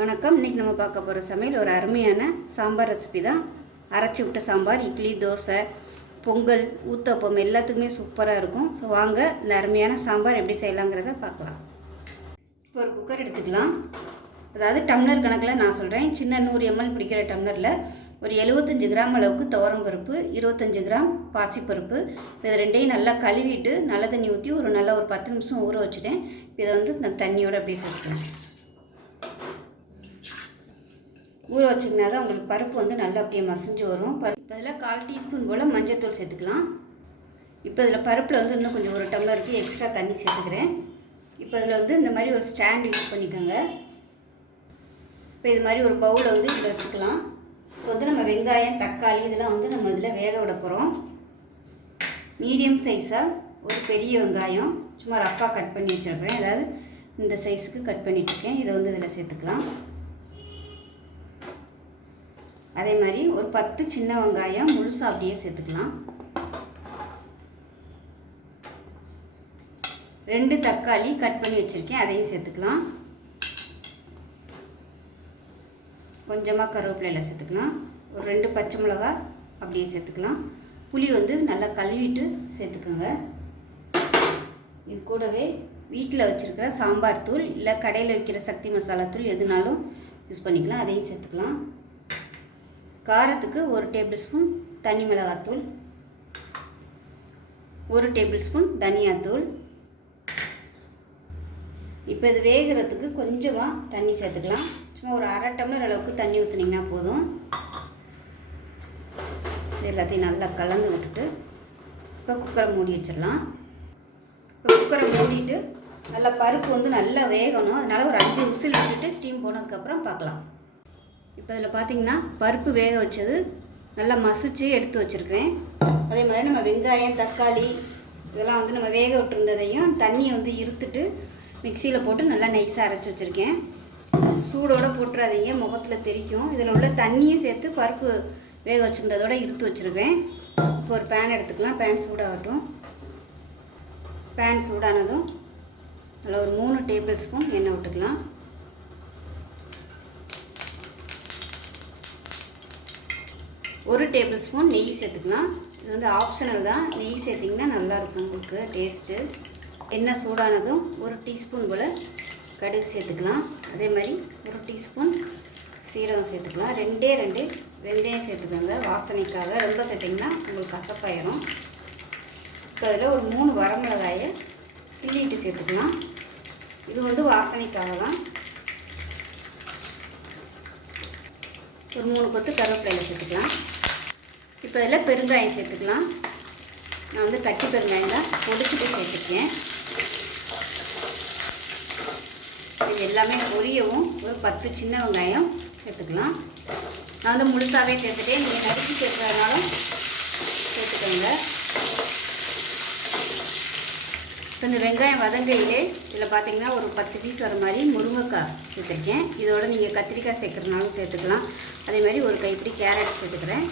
வணக்கம். இன்றைக்கி நம்ம பார்க்க போகிற சமையல் ஒரு அருமையான சாம்பார் ரெசிபி தான். அரைச்சி விட்ட சாம்பார் இட்லி, தோசை, பொங்கல், ஊத்தப்பம் எல்லாத்துக்குமே சூப்பராக இருக்கும். ஸோ வாங்க இந்த அருமையான சாம்பார் எப்படி செய்யலாங்கிறத பார்க்கலாம். இப்போ ஒரு குக்கர் எடுத்துக்கலாம். அதாவது டம்ளர் கணக்கில் நான் சொல்கிறேன். சின்ன 100 ml பிடிக்கிற டம்ளரில் ஒரு 75 கிராம் அளவுக்கு துவரம் பருப்பு, 25 கிராம் பாசிப்பருப்பு. இப்போ இது ரெண்டையும் நல்லா கழுவிட்டு நல்ல தண்ணி ஊற்றி ஒரு 10 நிமிஷம் ஊற வச்சுட்டேன். இப்போ இதை நான் தண்ணியோடு அப்படியே சேர்த்துக்கிறேன். ஊற வச்சிங்கன்னா தான் உங்களுக்கு பருப்பு நல்லா அப்படியே மசிஞ்சு வரும். இப்போ இதில் 1/4 டீஸ்பூன் போல் மஞ்சள்தூள் சேர்த்துக்கலாம். இப்போ இதில் பருப்பில் இன்னும் கொஞ்சம் ஒரு டம்ளருக்கு எக்ஸ்ட்ரா தண்ணி சேர்த்துக்கிறேன். இப்போ இதில் இந்த மாதிரி ஒரு ஸ்டாண்ட் யூஸ் பண்ணிக்கோங்க. இப்போ இது மாதிரி ஒரு பவுலை இதில் வச்சுக்கலாம். இப்போ நம்ம வெங்காயம், தக்காளி இதெல்லாம் நம்ம இதில் வேக விட போகிறோம். மீடியம் சைஸாக ஒரு பெரிய வெங்காயம் சும்மா ரஃப்பாக கட் பண்ணி வச்சுருப்பேன். அதாவது இந்த சைஸுக்கு கட் பண்ணிட்டுருக்கேன். இதை இதில் சேர்த்துக்கலாம். அதே மாதிரி ஒரு 10 சின்ன வெங்காயம் முழுசாக அப்படியே சேர்த்துக்கலாம். 2 தக்காளி கட் பண்ணி வச்சுருக்கேன், அதையும் சேர்த்துக்கலாம். கொஞ்சமாக கருவேப்பிலையில் சேர்த்துக்கலாம். ஒரு 2 பச்சை மிளகா அப்படியே சேர்த்துக்கலாம். புளி நல்லா கழுவிட்டு சேர்த்துக்கோங்க. இது கூடவே வீட்டில் வச்சுருக்கிற சாம்பார் தூள் இல்லை கடையில் வைக்கிற சக்தி மசாலா தூள் எதுனாலும் யூஸ் பண்ணிக்கலாம், அதையும் சேர்த்துக்கலாம். காரத்துக்கு 1 டேபிள் ஸ்பூன் தனி மிளகாத்தூள், 1 டேபிள் ஸ்பூன் தனியாத்தூள். இப்போ இது வேகிறதுக்கு கொஞ்சமாக தண்ணி சேர்த்துக்கலாம். சும்மா ஒரு 1/2 டம்ளர் அளவுக்கு தண்ணி ஊற்றுனீங்கன்னா போதும். இது எல்லாத்தையும் நல்லா கலந்து விட்டுட்டு இப்போ குக்கரை மூடி வச்சிடலாம். இப்போ குக்கரை மூடிட்டு நல்லா பருப்பு நல்லா வேகணும். அதனால் ஒரு 5 விசில் விட்டுட்டு ஸ்டீம் போனதுக்கப்புறம் பார்க்கலாம். இப்போ இதில் பார்த்திங்கன்னா பருப்பு வேக வச்சது நல்லா மசிச்சு எடுத்து வச்சுருக்கேன். அதே மாதிரி நம்ம வெங்காயம், தக்காளி இதெல்லாம் நம்ம வேக விட்டுருந்ததையும் தண்ணியை இருத்துட்டு மிக்சியில் போட்டு நல்லா நைஸாக அரைச்சி வச்சுருக்கேன். சூடோடு போட்டுறாதீங்க, முகத்தில் தெரிக்கும். இதில் உள்ள தண்ணியும் சேர்த்து பருப்பு வேக வச்சுருந்ததோடு இருத்து வச்சுருக்கேன். இப்போ ஒரு பேன் எடுத்துக்கலாம். பேன் சூடாகட்டும். பேன் சூடானதும் அதில் ஒரு 3 டேபிள் ஸ்பூன் எண்ணெய் விட்டுக்கலாம். 1 டேபிள் ஸ்பூன் நெய் சேர்த்துக்கலாம். இது ஆப்ஷனல் தான். நெய் சேர்த்திங்கன்னா நல்லாயிருக்கும் உங்களுக்கு டேஸ்ட்டு. எண்ணெய் சூடானதும் 1 டீஸ்பூன் போல் கடுகு சேர்த்துக்கலாம். அதே மாதிரி 1 டீஸ்பூன் சீரகம் சேர்த்துக்கலாம். 2 வெந்தயம் சேர்த்துக்கோங்க வாசனைக்காக. ரொம்ப சேர்த்திங்கன்னா உங்களுக்கு கசப்பாயிரும். இப்போ அதில் ஒரு 3 வரமிளகாயை கிள்ளிட்டு சேர்த்துக்கலாம். இது வாசனைக்காக தான். ஒரு 3 கொத்து கருவேப்பிலையில் சேர்த்துக்கலாம். இப்போ இதில் பெருங்காயம் சேர்த்துக்கலாம். நான் கட்டி பெருங்காயம் தான் பொடிச்சிட்டு சேர்த்துருக்கேன். இது எல்லாமே பொரியவும் ஒரு 10 சின்ன வெங்காயம் சேர்த்துக்கலாம். நான் முழுசாகவே சேர்த்துட்டேன். நீங்கள் நறுக்கி சேர்க்குறதுனாலும் சேர்த்துக்கோங்க. இப்போ இந்த வெங்காயம் வதங்கையிலே இதில் பார்த்திங்கன்னா ஒரு 10 பீஸ் வர மாதிரி முருங்கைக்காய் சேர்த்துருக்கேன். இதோடு நீங்கள் கத்திரிக்காய் சேர்க்குறதுனாலும் சேர்த்துக்கலாம். அதே மாதிரி ஒரு கைப்பிடி கேரட் சேர்த்துக்கிறேன்.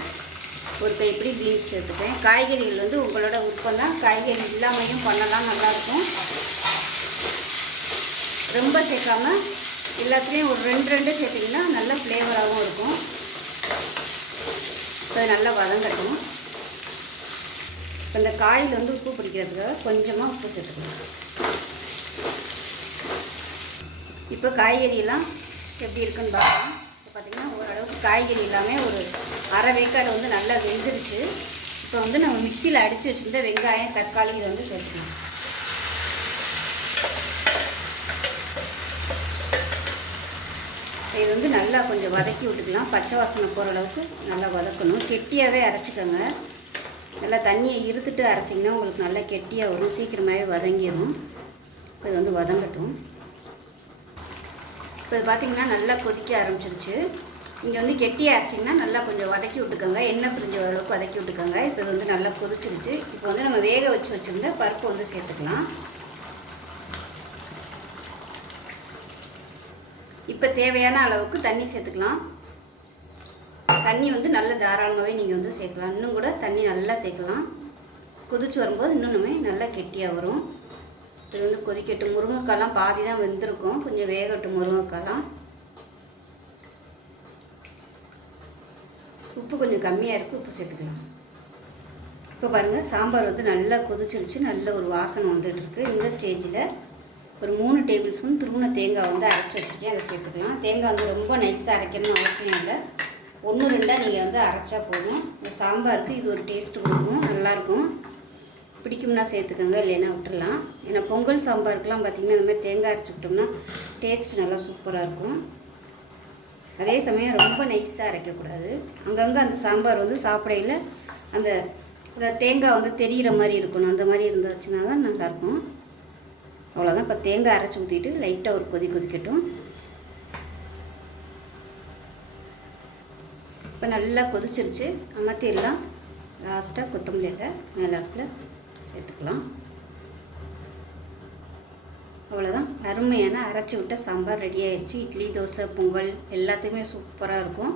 ஒரு கைப்பிடி பீன்ஸ் சேர்த்துக்கிறேன். காய்கறிகள் உங்களோட விருப்பம் தான். காய்கறி இல்லாமையும் பண்ணலாம், நல்லாயிருக்கும். ரொம்ப சேர்க்காமல் எல்லாத்துலேயும் ஒரு 2 சேர்த்திங்கன்னா நல்ல ஃப்ளேவராகவும் இருக்கும். இப்போ நல்லா வதங்கட்டும். இப்போ இந்த காயில் உப்பு பிடிக்கிறதுக்காக கொஞ்சமாக உப்பு சேர்த்துக்கணும். இப்போ காய்கறியெல்லாம் எப்படி இருக்குன்னு பார்க்கலாம். இப்போ பார்த்திங்கன்னா ஓரளவுக்கு காய்கறி எல்லாமே ஒரு அரை வேக்காடு நல்லா வெந்துருச்சு. இப்போ நம்ம மிக்சியில் அடித்து வச்சுருந்த வெங்காயம், தக்காளி இதை சேர்த்துக்கலாம். இது நல்லா கொஞ்சம் வதக்கி விட்டுக்கலாம். பச்சை வாசனை போகிற அளவுக்கு நல்லா வதக்கணும். கெட்டியாகவே அரைச்சிக்கோங்க. நல்லா தண்ணியை இருத்துட்டு அரைச்சிங்கன்னா உங்களுக்கு நல்லா கெட்டியாக வரும். சீக்கிரமாகவே வதங்கிடும். இது வதங்கட்டும். இப்போ இது பார்த்திங்கன்னா நல்லா கொதிக்க ஆரம்பிச்சிருச்சு. இங்கே கெட்டியாக அரைச்சிங்கன்னா நல்லா கொஞ்சம் வதக்கி விட்டுக்கோங்க. எண்ணெய் பிரிஞ்ச அளவுக்கு வதக்கி விட்டுக்கோங்க. இப்போ இது நல்லா கொதிச்சிருச்சு. இப்போ நம்ம வேக வச்சுருந்த பருப்பு சேர்த்துக்கலாம். இப்போ தேவையான அளவுக்கு தண்ணி சேர்த்துக்கலாம். தண்ணி நல்ல தாராளமாகவே நீங்கள் சேர்க்கலாம். இன்னும் கூட தண்ணி நல்லா சேர்க்கலாம். கொதிச்சு வரும்போது இன்னுமே நல்லா கெட்டியாக வரும். இது கொதிக்கட்டும். முருங்கைக்காய்லாம் பாதி தான் வெந்திருக்கும். கொஞ்சம் வேகட்டும் முருங்கைக்காய்லாம். உப்பு கொஞ்சம் கம்மியாக இருக்குது, உப்பு சேர்த்துக்கலாம். இப்போ பாருங்கள் சாம்பார் வந்து நல்லா கொதிச்சிருச்சு, நல்ல ஒரு வாசனை வந்துட்டுருக்கு. இந்த ஸ்டேஜில் ஒரு 3 டேபிள் ஸ்பூன் துருவின தேங்காய் வந்து அரைச்சி வச்சுருக்கேன், அதை சேர்த்துக்கலாம். தேங்காய் வந்து ரொம்ப நைஸாக அரைக்கணும்னு அவசியம் இல்லை, 1-2 நீங்கள் வந்து அரைச்சா போதும். இந்த சாம்பாருக்கு இது ஒரு டேஸ்ட்டு கொடுக்கும், நல்லாயிருக்கும். பிடிக்கும்னா சேர்த்துக்கோங்க, இல்லைன்னா விட்டுடலாம். ஏன்னா பொங்கல் சாம்பாருக்குலாம் பார்த்திங்கன்னா இந்த மாதிரி தேங்காய் அரைச்சி விட்டோம்னா டேஸ்ட் நல்லா சூப்பராக இருக்கும். அதே சமயம் ரொம்ப நைஸாக அரைக்கக்கூடாது. அங்கங்கே அந்த சாம்பார் வந்து சாப்பிடையில் அந்த தேங்காய் வந்து தெரிகிற மாதிரி இருக்கணும், அந்த மாதிரி இருந்துச்சுன்னா தான் நல்லாயிருக்கும். அவ்வளோதான். இப்போ தேங்காய் அரைச்சி ஊற்றிட்டு லைட்டாக ஒரு கொதிக்கட்டும். இப்போ நல்லா கொதிச்சிருச்சு, அமர்த்திடலாம். லாஸ்ட்டாக கொத்தமல்லி இலை மேலாப்பில் சேர்த்துக்கலாம். அவ்வளோதான், அருமையான அரைச்சி விட்ட சாம்பார் ரெடி ஆயிடுச்சு. இட்லி, தோசை, பொங்கல் எல்லாத்துக்குமே சூப்பராக இருக்கும்.